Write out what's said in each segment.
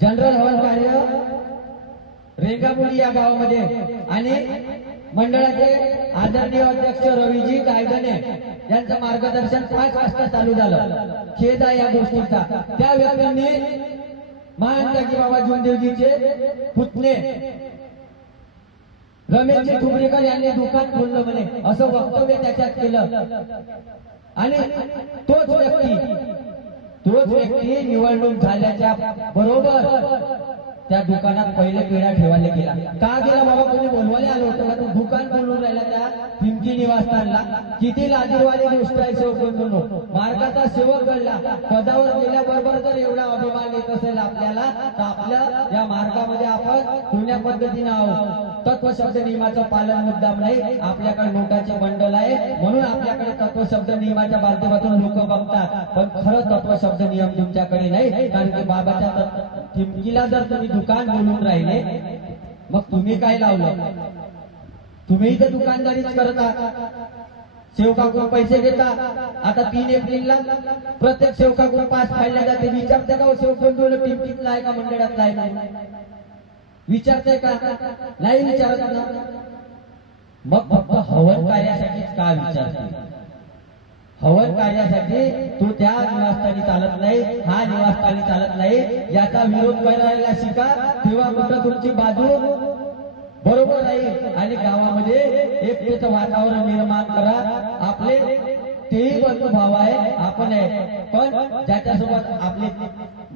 General हवन कार्य रेंगामुडी या गावामध्ये आणि मंडळाचे आदरणीय अध्यक्ष रवीजी कायदने यांचं मार्गदर्शन 5 वाजता चालू झालं। खेद आहे या गोष्टीचा। त्या व्यक्तींनी महान जागी बाबा जुंदेवजीचे पुतणे रमेशजी ठुमरेकर यांनी दुकान खोललं म्हणे असं वक्तव्य त्याच्यात केलं आणि तोच व्यक्ती निवडणूक झाल्याच्या बरोबर त्या दुकानात पहिले पेढा ठेवायला गेला। का गेला बाबा? कोणी बोलवायला आलो होतं का? तो दुकान खोलून राहिला त्या पिंकी निवासस्थानला। किती लाजीरवाणी गोष्ट आहे सेवकांनो। मार्गाचा सेवक घडला, पदावर गेल्याबरोबर जर एवढा अभिमान येत असेल आपल्याला तर आपल्या या मार्गामध्ये आपण पुण्या पद्धतीने आहोत। तत्वशब्द नियमाचं पालन मुद्दाम नाही, आपल्याकडे नोटाचे बंडल आहे म्हणून आपल्याकडे तत्वशब्द नियमाच्या माध्यमातून लोक बघतात, पण खरं तत्वशब्द नियम तुमच्याकडे नाही। कारण की बाबाच्या चिमकीला जर तुम्ही दुकान बोलून राहिले मग तुम्ही काय लावलं? तुम्ही तर दुकानदारीच करता, सेवकाकडून पैसे घेता। आता 3 एप्रिलला प्रत्येक सेवकाकडून पास फाडल्या जाते। विचारते का सेवक बोललो टिमकीतला आहे का मंडळातला आहे? विचारते का? नाही विचारत ना। मग फक्त हवन कार्यासाठीच का विचारते? हवन कार्यासाठी तू त्या निवासस्थानी चालत नाही, हा निवासस्थानी चालत नाही, याचा विरोध करायला शिका। तेव्हा कुठं तुमची बाजू बरोबर राहील आणि गावामध्ये एकतेचं वातावरण निर्माण करा। आपले तेही बंधुभाव आहे, आपण आहे, पण ज्याच्यासोबत आपले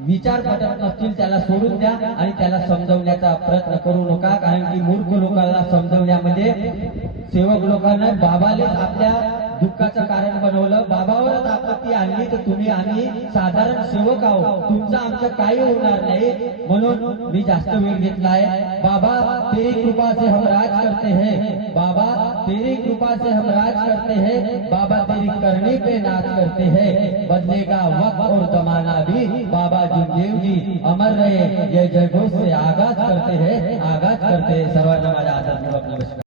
विचार पटत नसतील त्याला सोडून द्या आणि त्याला समजवण्याचा प्रयत्न करू नका। कारण की मूर्ख लोकांना समजवण्यामध्ये सेवक लोकांना बाबालेच आपल्या दुःखाचं कारण बनवलं, बाबावरच आपत्ती आणली तर तुम्ही आम्ही साधारण सेवक आहोत, तुमचं आमचं काही होणार नाही। म्हणून मी जास्त वेळ घेतला आहे। बाबा तेरी कृपा से हम राज करते हैं, बाबा तेरी कृपा से हम राज करते हैं, बाबा तेरी करनी पे नाच करते हैं, बदलेगा वक्त और जमाना भी, बाबा जुंदेव जी अमर रहे। ये जयघोष से आगाज करते हैं। सर्वांना माझा आदरणीय नमस्कार।